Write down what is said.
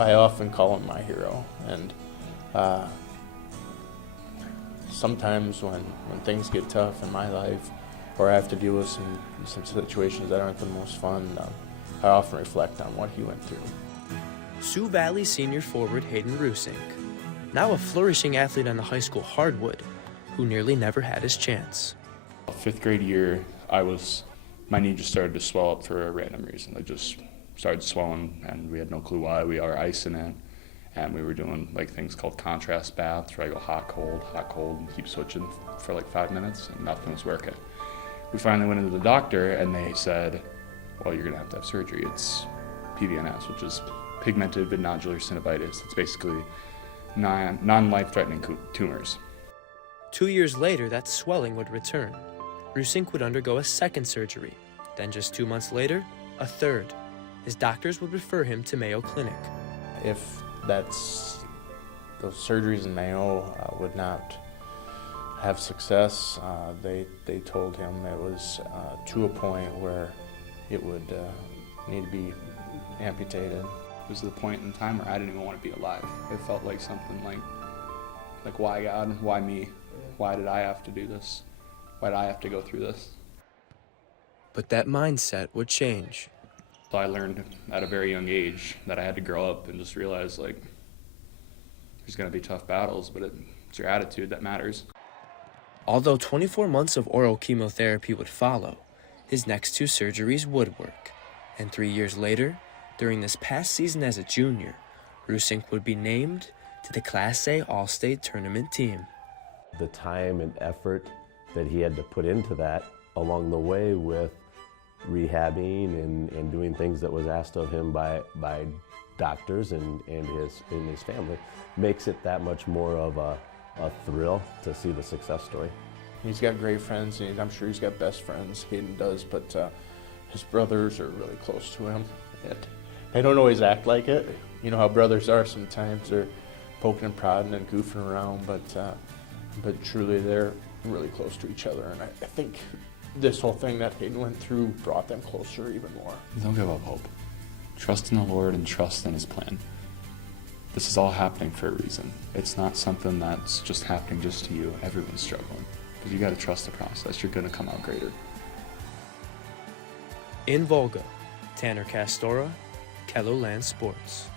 I often call him my hero, and sometimes when things get tough in my life, or I have to deal with some situations that aren't the most fun, I often reflect on what he went through. Sioux Valley senior forward Hayden Ruesink, now a flourishing athlete on the high school hardwood, who nearly never had his chance. Fifth grade year, my knee just started to swell up for a random reason. It just started swelling, and we had no clue why. We are icing it, and we were doing like things called contrast baths, where I go hot, cold, and keep switching for like 5 minutes, and nothing was working. We finally went into the doctor, and they said, well, you're gonna have to have surgery. It's PVNS, which is pigmented nodular synovitis. It's basically non-life-threatening tumors. 2 years later, that swelling would return. Ruesink would undergo a second surgery. Then just 2 months later, a third. His doctors would refer him to Mayo Clinic. If those surgeries in Mayo would not have success, they told him it was to a point where it would need to be amputated. It was the point in time where I didn't even want to be alive. It felt like something like why God? Why me? Why did I have to do this? Why did I have to go through this? But that mindset would change. So I learned at a very young age that I had to grow up and just realize like there's going to be tough battles, but it's your attitude that matters. Although 24 months of oral chemotherapy would follow, his next 2 surgeries would work. And 3 years later, during this past season as a junior, Ruesink would be named to the Class A All-State Tournament team. The time and effort that he had to put into that along the way with rehabbing and doing things that was asked of him by doctors and his family makes it that much more of a thrill to see the success story. He's got great friends, and I'm sure he's got best friends, Hayden does, but his brothers are really close to him. They don't always act like it. You know how brothers are sometimes. They're poking and prodding and goofing around, but truly they're really close to each other, and I think this whole thing that Hayden went through brought them closer even more. Don't give up hope. Trust in the Lord and trust in His plan. This is all happening for a reason. It's not something that's just happening just to you. Everyone's struggling. But you got to trust the process. You're going to come out greater. In Volga, Tanner Castora, KELOLAND Sports.